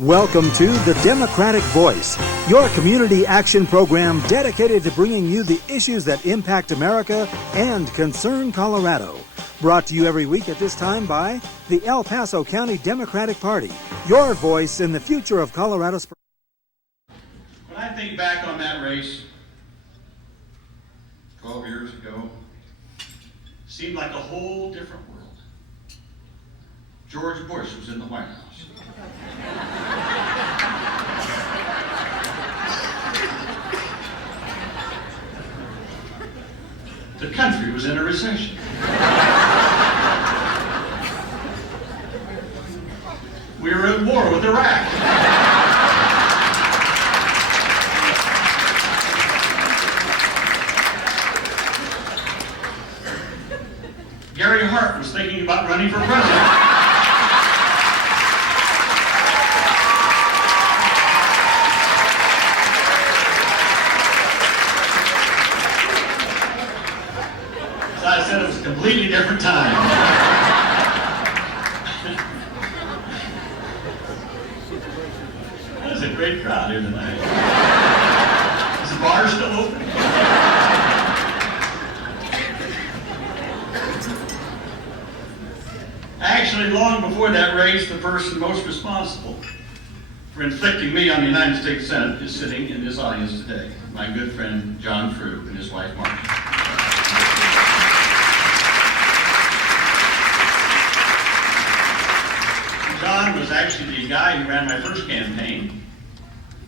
Welcome to The Democratic Voice, your community action program dedicated to bringing you the issues that impact America and concern Colorado. Brought to you every week at this time by the El Paso County Democratic Party, your voice in the future of Colorado's. When I think back on that race 12 years ago, it seemed like a whole different world. George Bush was in the White House. The country was in a recession. We were at war with Iraq. Gary Hart was thinking about running for president. I said it was a completely different time. That was a great crowd here tonight. Is the bar still open? Actually, long before that race, the person most responsible for inflicting me on the United States Senate is sitting in this audience today. My good friend John Frew and his wife Martha. John was actually the guy who ran my first campaign.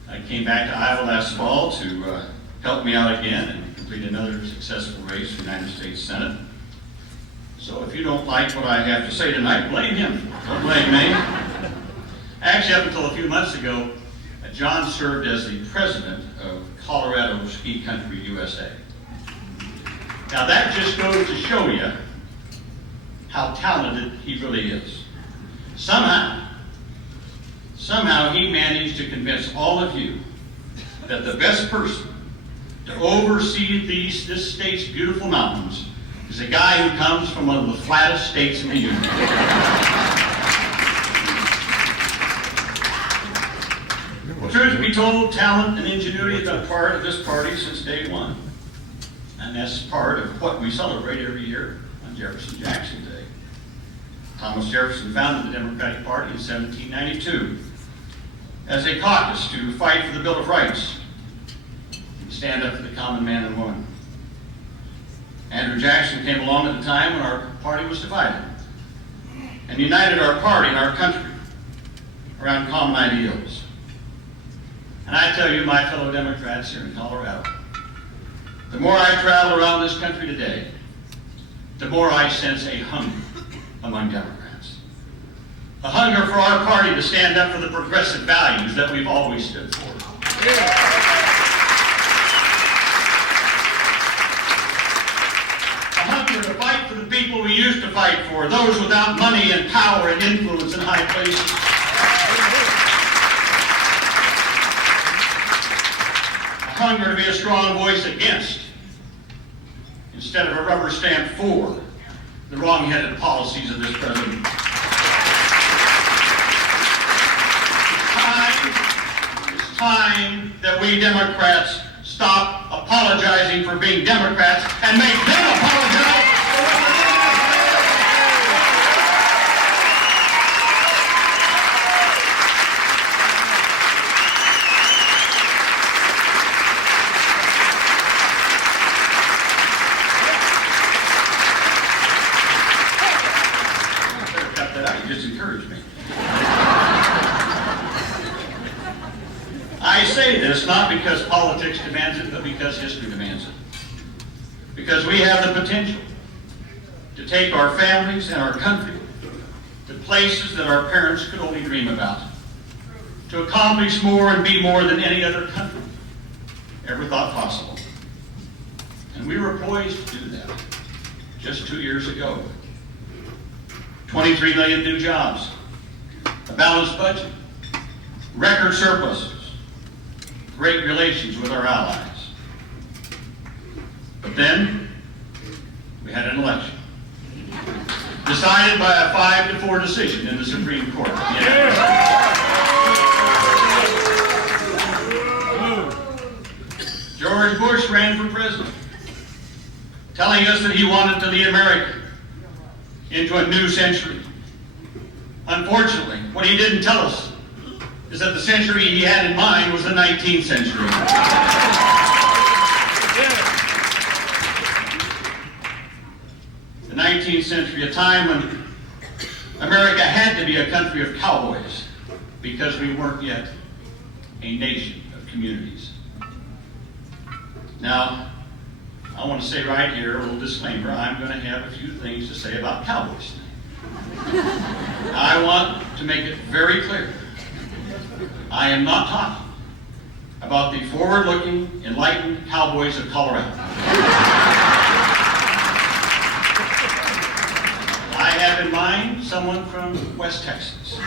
I came back to Iowa last fall to help me out again and complete another successful race for the United States Senate. So if you don't like what I have to say tonight, blame him. Don't blame me. Actually, up until a few months ago, John served as the president of Colorado Ski Country USA. Now that just goes to show you how talented he really is. Somehow he managed to convince all of you that the best person to oversee this state's beautiful mountains is a guy who comes from one of the flattest states in the union. Well, truth be told, talent and ingenuity have been part of this party since day one. And that's part of what we celebrate every year on Jefferson Jackson Day. Thomas Jefferson founded the Democratic Party in 1792 as a caucus to fight for the Bill of Rights and stand up for the common man and woman. Andrew Jackson came along at a time when our party was divided and united our party and our country around common ideals. And I tell you, my fellow Democrats here in Colorado, the more I travel around this country today, the more I sense a hunger among Democrats. A hunger for our party to stand up for the progressive values that we've always stood for. A hunger to fight for the people we used to fight for, those without money and power and influence in high places. A hunger to be a strong voice against, instead of a rubber stamp for, the wrong-headed policies of this president. It's time that we Democrats stop apologizing for being Democrats and make them apologize for what they're doing. You just encouraged me. I say this not because politics demands it, but because history demands it. Because we have the potential to take our families and our country to places that our parents could only dream about. To accomplish more and be more than any other country ever thought possible. And we were poised to do that just 2 years ago. 23 million new jobs, a balanced budget, record surpluses, great relations with our allies. But then, we had an election. Decided by a 5-4 decision in the Supreme Court. Yeah. ran for president, telling us that he wanted to lead America into a new century. Unfortunately, what he didn't tell us is that the century he had in mind was the 19th century. The 19th century, a time when America had to be a country of cowboys because we weren't yet a nation of communities. Now, I want to say right here, a little disclaimer, I'm going to have a few things to say about cowboys tonight. I want to make it very clear. I am not talking about the forward-looking, enlightened cowboys of Colorado. I have in mind someone from West Texas.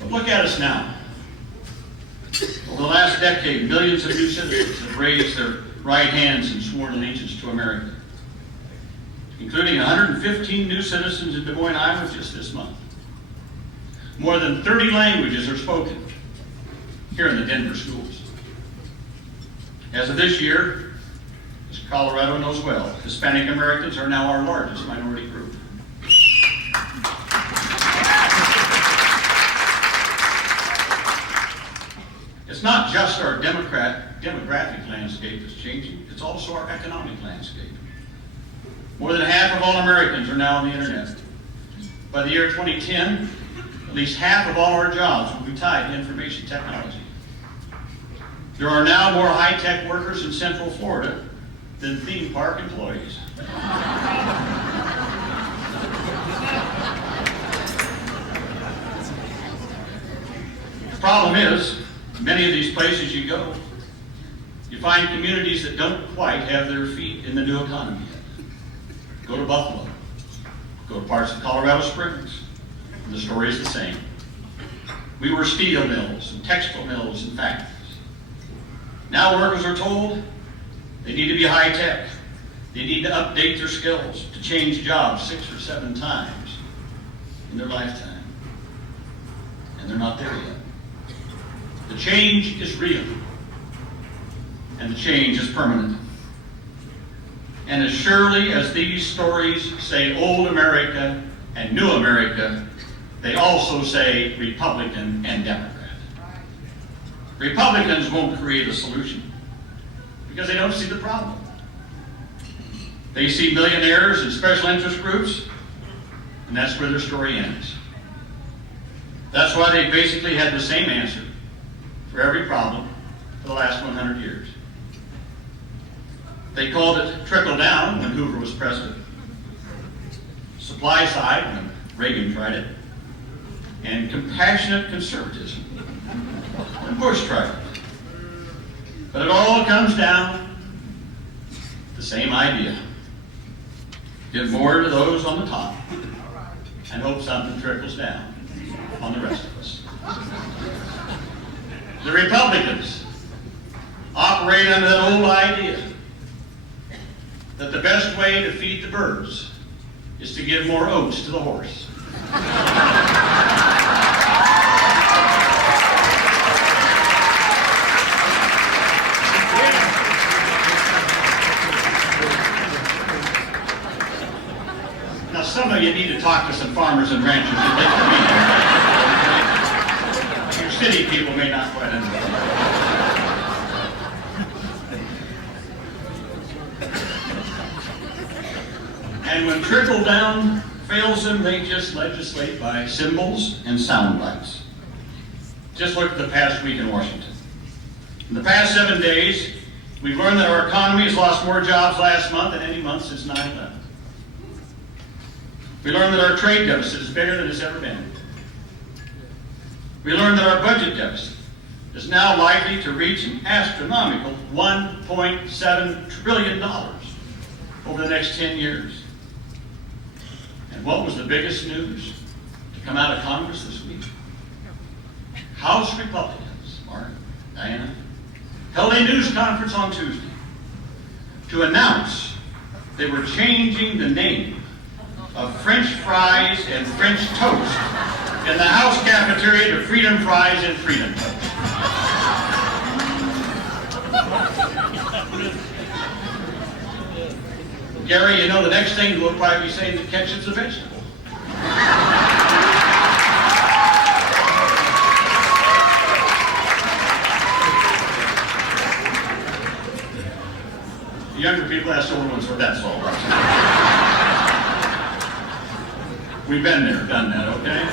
But look at us now. Over the last decade, millions of new citizens have raised their right hands and sworn allegiance to America, including 115 new citizens in Des Moines, Iowa just this month. More than 30 languages are spoken here in the Denver schools. As of this year, as Colorado knows well, Hispanic Americans are now our largest minority group. It's not just our demographic landscape that's changing, it's also our economic landscape. More than half of all Americans are now on the internet. By the year 2010, at least half of all our jobs will be tied to information technology. There are now more high-tech workers in Central Florida than theme park employees. The problem is, many of these places you go, you find communities that don't quite have their feet in the new economy yet. Go to Buffalo, go to parts of Colorado Springs, and the story is the same. We were steel mills and textile mills and factories. Now workers are told they need to be high-tech. They need to update their skills, to change jobs 6 or 7 times in their lifetime. And they're not there yet. The change is real, and the change is permanent. And as surely as these stories say old America and new America, they also say Republican and Democrat. Republicans won't create a solution because they don't see the problem. They see millionaires and special interest groups, and that's where their story ends. That's why they basically had the same answer for every problem for the last 100 years. They called it trickle down when Hoover was president, supply side when Reagan tried it, and compassionate conservatism when Bush tried it. But it all comes down to the same idea. Give more to those on the top and hope something trickles down on the rest of us. The Republicans operate under that old idea that the best way to feed the birds is to give more oats to the horse. Now, some of you need to talk to some farmers and ranchers and let them. Your city people may not quite understand. And when trickle down fails them, they just legislate by symbols and sound bites. Just look at the past week in Washington. In the past 7 days, we've learned that our economy has lost more jobs last month than any month since 9/11. We learned that our trade deficit is bigger than it's ever been. We learned that our budget deficit is now likely to reach an astronomical $1.7 trillion over the next 10 years. And what was the biggest news to come out of Congress this week? House Republicans, Mark, Diana, held a news conference on Tuesday to announce they were changing the name of French fries and French toast in the House cafeteria to Freedom Fries and Freedom Toast. Gary, you know, the next thing we'll probably be saying that ketchup's a vegetable. The younger people ask older ones what that's all about. We've been there, done that, okay?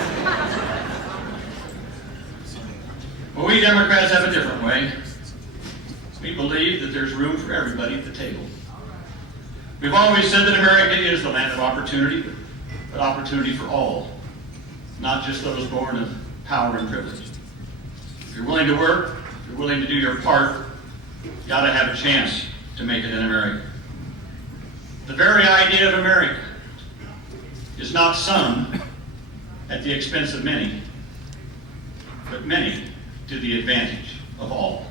Well, we Democrats have a different way. We believe that there's room for everybody at the table. We've always said that America is the land of opportunity, but opportunity for all, not just those born of power and privilege. If you're willing to work, if you're willing to do your part, you ought to have a chance to make it in America. The very idea of America is not some at the expense of many, but many to the advantage of all.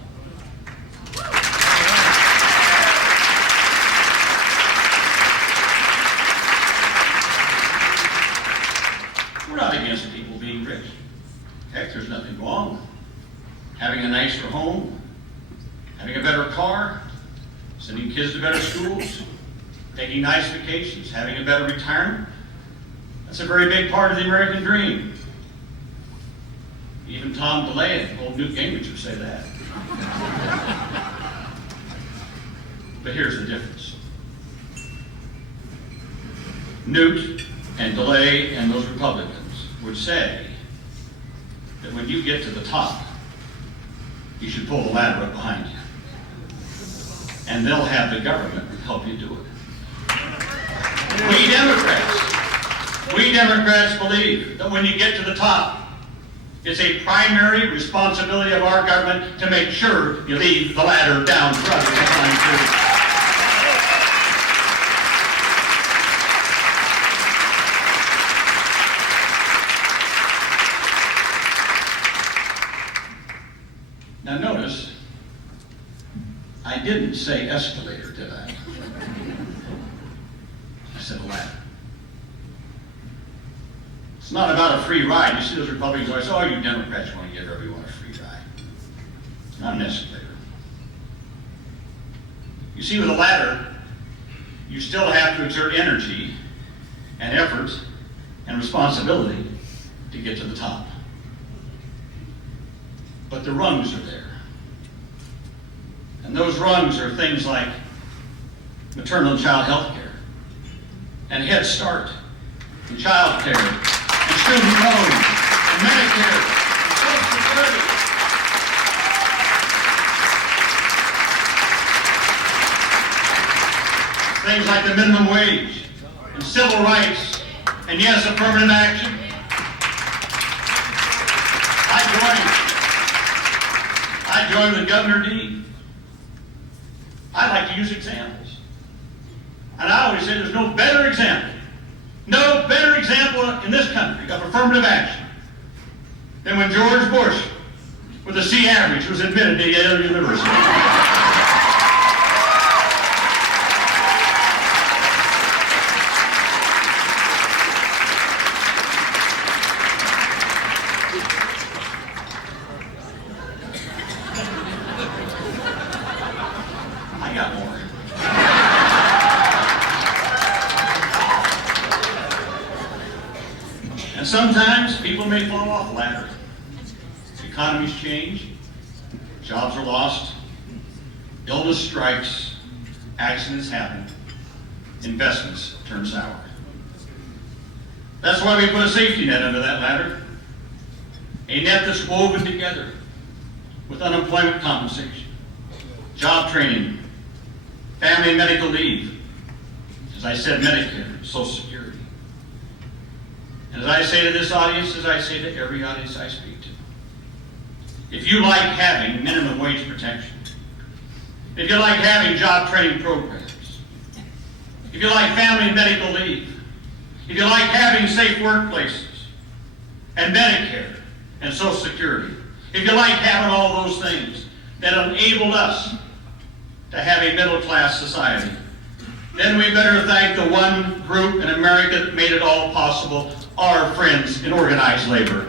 We're not against people being rich. Heck, there's nothing wrong with having a nicer home, having a better car, sending kids to better schools, taking nice vacations, having a better retirement. That's a very big part of the American dream. Even Tom DeLay and old Newt Gingrich would say that. But here's the difference. Newt and DeLay and those Republicans would say that when you get to the top, you should pull the ladder up behind you. And they'll have the government help you do it. We Democrats believe that when you get to the top, it's a primary responsibility of our government to make sure you leave the ladder down for others behind too. Now notice, I didn't say escalator, did I? I said ladder. It's not about a free ride. You see those Republicans always say, oh, you Democrats want to give everyone a free ride. It's not an escalator. You see, with a ladder, you still have to exert energy and effort and responsibility to get to the top. But the rungs are there. And those rungs are things like maternal and child health care, and Head Start, and child care, and student loans, and Medicare, and Social Security. Things like the minimum wage, and civil rights, and yes, affirmative action. I joined with Governor Dean. I like to use examples. And I always say there's no better example in this country of affirmative action than when George Bush, with a C average, was admitted to Yale University. I got more. And sometimes people may fall off the ladder. Economies change, jobs are lost, illness strikes, accidents happen, investments turn sour. That's why we put a safety net under that ladder. A net that's woven together with unemployment compensation, job training, family and medical leave, as I said, Medicare, Social Security. And as I say to this audience, as I say to every audience I speak to, if you like having minimum wage protection, if you like having job training programs, if you like family and medical leave, if you like having safe workplaces, and Medicare, and Social Security, if you like having all those things that enable us to have a middle-class society, then we better thank the one group in America that made it all possible, our friends in organized labor.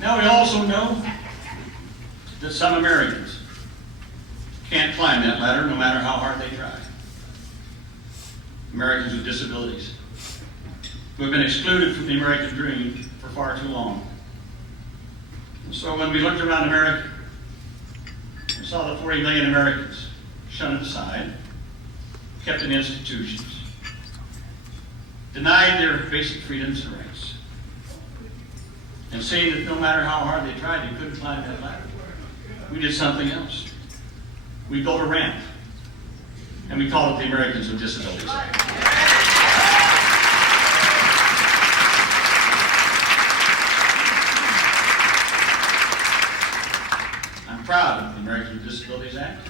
Now we also know that some Americans can't climb that ladder no matter how hard they try. Americans with disabilities who have been excluded from the American dream for far too long. And so when we looked around America and saw the 40 million Americans shunned aside, kept in institutions, denied their basic freedoms and rights, and saying that no matter how hard they tried, they couldn't climb that ladder, we did something else. We built a ramp, and we called it the Americans with Disabilities Act. I'm proud of the Americans with Disabilities Act.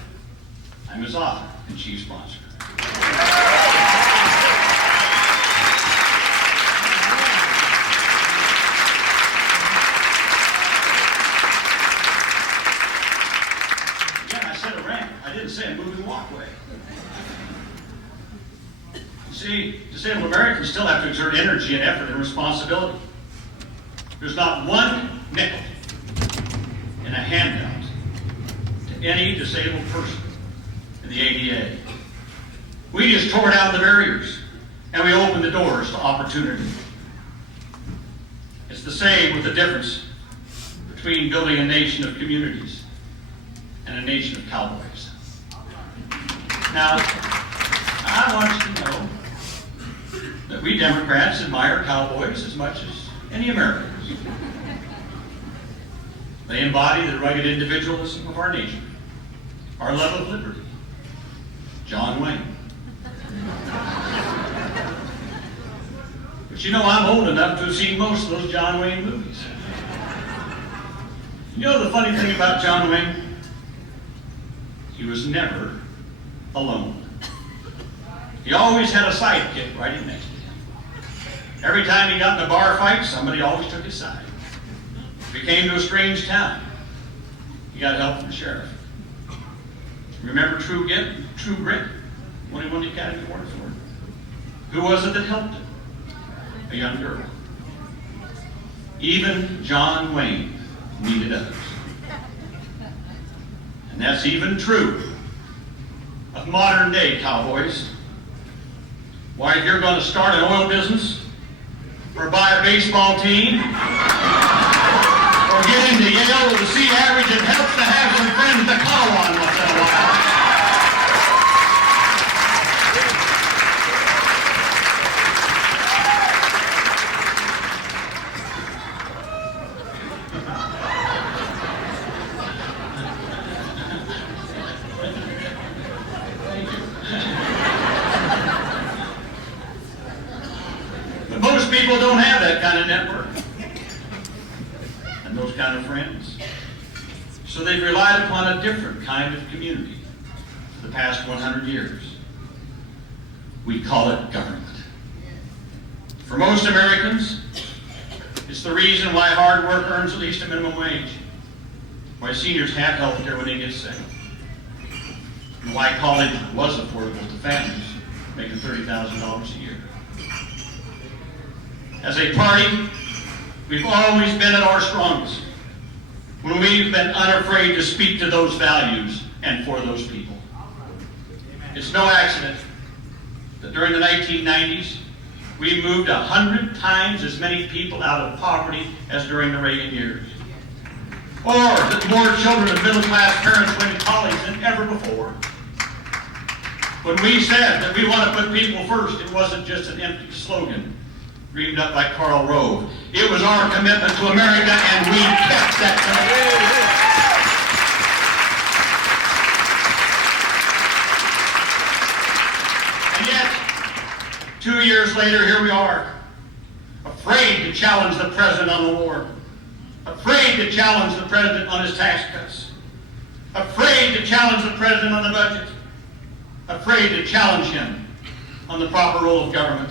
I'm its author and chief sponsor. I didn't say a moving walkway. You see, disabled Americans still have to exert energy and effort and responsibility. There's not one nickel in a handout to any disabled person in the ADA. We just tore down the barriers and we opened the doors to opportunity. It's the same with the difference between building a nation of communities and a nation of cowboys. Now, I want you to know that we Democrats admire cowboys as much as any Americans. They embody the rugged individualism of our nation, our love of liberty. John Wayne. But you know, I'm old enough to have seen most of those John Wayne movies. You know the funny thing about John Wayne? He was never alone. He always had a sidekick riding next to him. Every time he got in a bar fight, somebody always took his side. If he came to a strange town, he got help from the sheriff. Remember True Grit, when he won the Academy Award for it? Who was it that helped him? A young girl. Even John Wayne needed others. And that's even true of modern day cowboys. Why, if you're going to start an oil business, or buy a baseball team, or get into Yale with a C average, it helps to have some friends to call on once in a while. People don't have that kind of network and those kind of friends. So they've relied upon a different kind of community for the past 100 years. We call it government. For most Americans, it's the reason why hard work earns at least a minimum wage, why seniors have health care when they get sick, and why college was affordable to families making $30,000 a year. As a party, we've always been at our strongest when we've been unafraid to speak to those values and for those people. It's no accident that during the 1990s, we moved 100 times as many people out of poverty as during the Reagan years. Or that more children of middle-class parents went to college than ever before. When we said that we want to put people first, it wasn't just an empty slogan dreamed up by Karl Rove. It was our commitment to America, and we kept that commitment. And yet, 2 years later, here we are, afraid to challenge the president on the war, afraid to challenge the president on his tax cuts, afraid to challenge the president on the budget, afraid to challenge him on the proper role of government.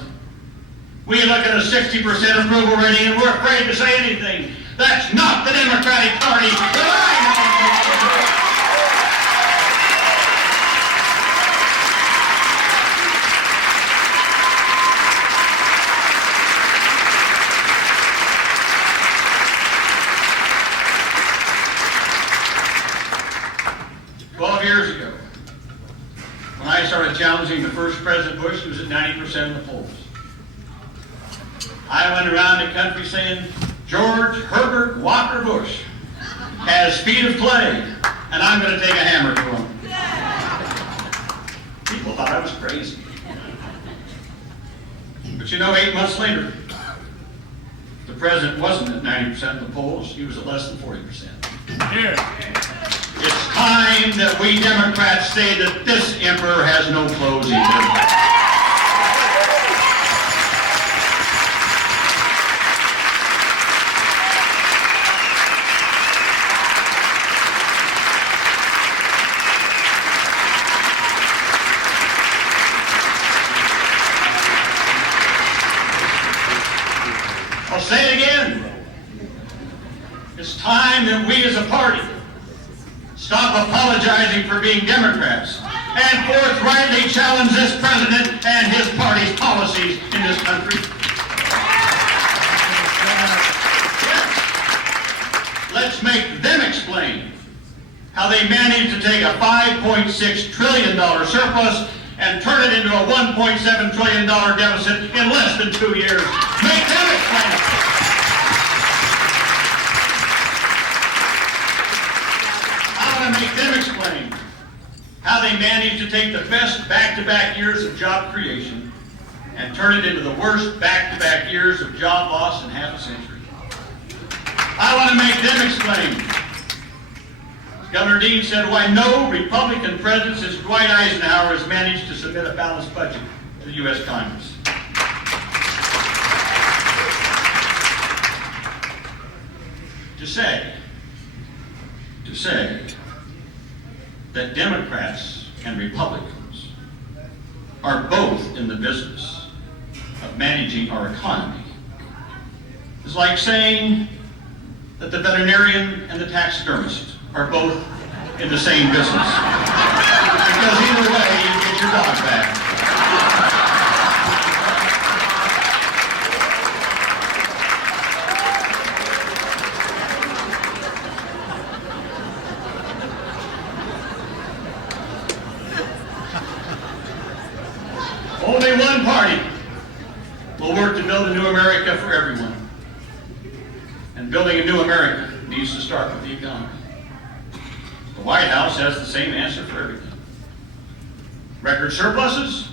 We look at a 60% approval rating and we're afraid to say anything. That's not the Democratic Party that I years ago, when I started challenging the first President Bush, he was at 90% in the polls. I went around the country saying, George Herbert Walker Bush has feet of clay, and I'm going to take a hammer to him. People thought I was crazy. But you know, 8 months later, the president wasn't at 90% in the polls. He was at less than 40%. Yeah. It's time that we Democrats say that this emperor has no clothes either. I'll say it again. It's time that we as a party stop apologizing for being Democrats and forthrightly challenge this president and his party's policies in this country. Yes. Let's make them explain how they managed to take a $5.6 trillion surplus and turn it into a $1.7 trillion deficit in less than 2 years. Make them explain it. Make them explain how they managed to take the best back-to-back years of job creation and turn it into the worst back-to-back years of job loss in half a century. I want to make them explain. Governor Dean said, why no Republican president since Dwight Eisenhower has managed to submit a balanced budget to the U.S. Congress. To say that Democrats and Republicans are both in the business of managing our economy is like saying that the veterinarian and the taxidermist are both in the same business. Because either way, you get your dog back. Only one party will work to build a new America for everyone. And building a new America needs to start with the economy. The White House has the same answer for everything. Record surpluses,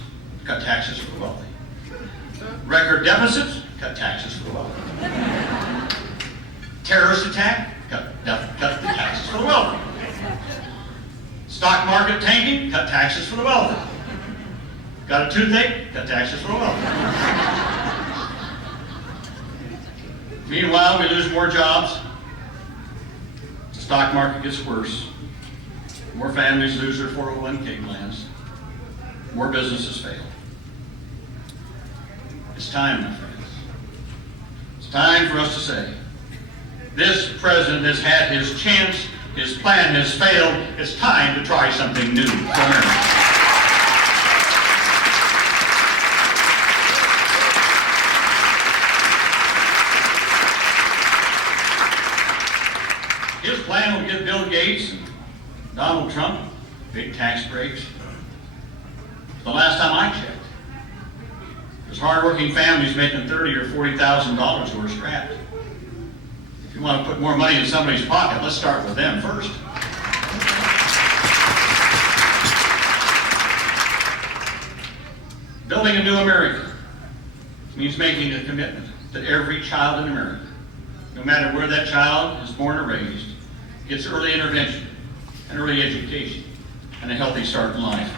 cut taxes for the wealthy. Record deficits, cut taxes for the wealthy. Terrorist attack, cut the taxes for the wealthy. Stock market tanking, cut taxes for the wealthy. Got a toothache? Cut taxes for the wealthy. Meanwhile, we lose more jobs. The stock market gets worse. More families lose their 401k plans. More businesses fail. It's time, my friends. It's time for us to say, this president has had his chance, his plan has failed. It's time to try something new for America. His plan will give Bill Gates and Donald Trump big tax breaks. The last time I checked, there's hardworking families making $30,000 or $40,000 who are strapped. If you want to put more money in somebody's pocket, let's start with them first. Building a new America means making a commitment that every child in America, no matter where that child is born or raised, gets early intervention and early education and a healthy start in life.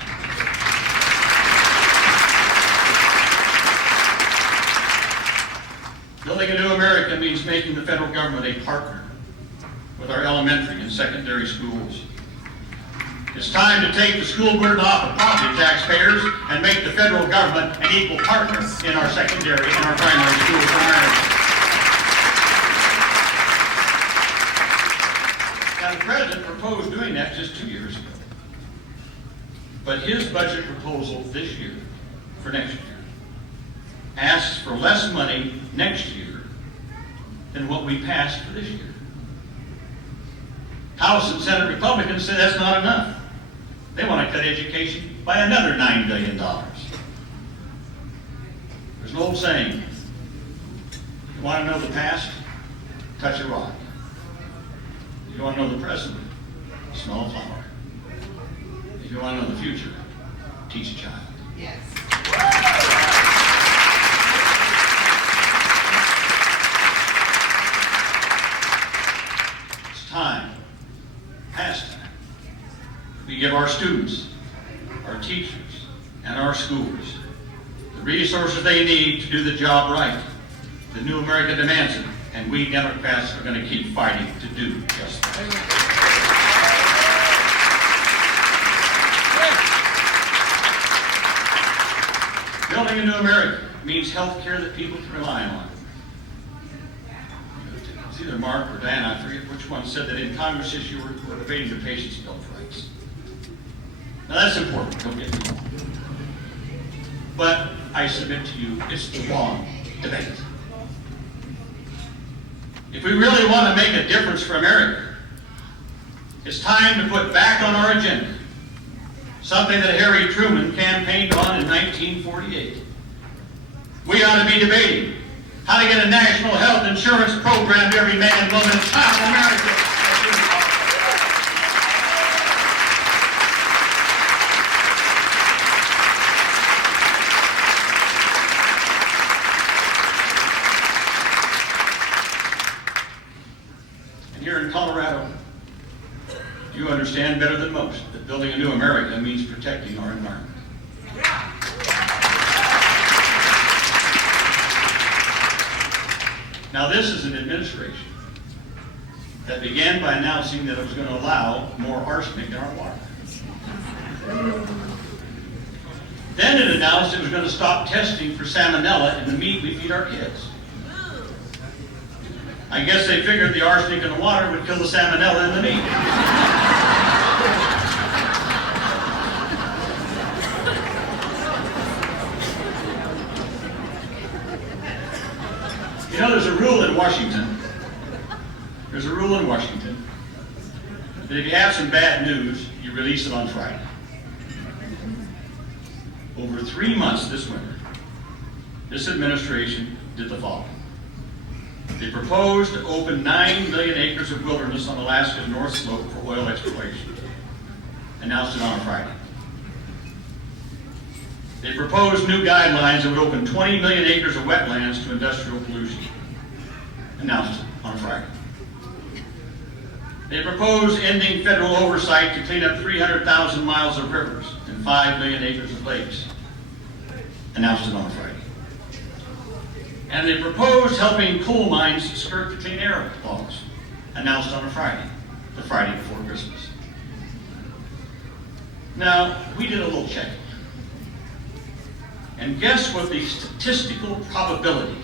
Building a new America means making the federal government a partner with our elementary and secondary schools. It's time to take the school burden off of property taxpayers and make the federal government an equal partner in our secondary and our primary schools for America. Now, the president proposed doing that just 2 years ago. But his budget proposal this year, for next year, asks for less money next year than what we passed for this year. House and Senate Republicans say that's not enough. They want to cut education by another $9 billion. There's an old saying, you want to know the past? Touch a rock. You want to know the present? Smell a flower. If you want to know the future, teach a child. Yes. It's time, past time. We give our students, our teachers, and our schools the resources they need to do the job right. The new America demands it, and we Democrats are going to keep fighting to do just that. Building a new America means health care that people can rely on. It's either Mark or Dan, I forget which one, said that in Congress this year we're debating the patient's bill of rights. Now that's important, don't get me wrong. But I submit to you, it's the wrong debate. If we really want to make a difference for America, it's time to put back on our agenda something that Harry Truman campaigned on in 1948. We ought to be debating how to get a national health insurance program to every man, woman, and child in America. And here in Colorado, you understand better than most that building a new America means protecting our environment. Now this is an administration that began by announcing that it was going to allow more arsenic in our water. Then it announced it was going to stop testing for salmonella in the meat we feed our kids. I guess they figured the arsenic in the water would kill the salmonella in the meat. You know, there's a rule in Washington. There's a rule in Washington that if you have some bad news, you release it on Friday. Over 3 months this winter, this administration did the following. They proposed to open 9 million acres of wilderness on Alaska's North Slope for oil exploration. Announced it on a Friday. They proposed new guidelines that would open 20 million acres of wetlands to industrial pollution. Announced it on a Friday. They proposed ending federal oversight to clean up 300,000 miles of rivers and 5 million acres of lakes. Announced it on a Friday. And they proposed helping coal mines skirt the clean air laws. Announced on a Friday, the Friday before Christmas. Now, we did a little checking. And guess what the statistical probability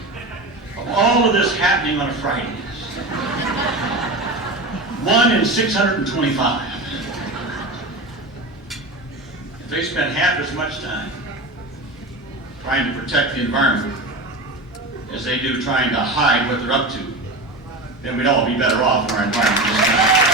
of all of this happening on a Friday is? 1 in 625. If they spend half as much time trying to protect the environment as they do trying to hide what they're up to, then we'd all be better off in our environment this time.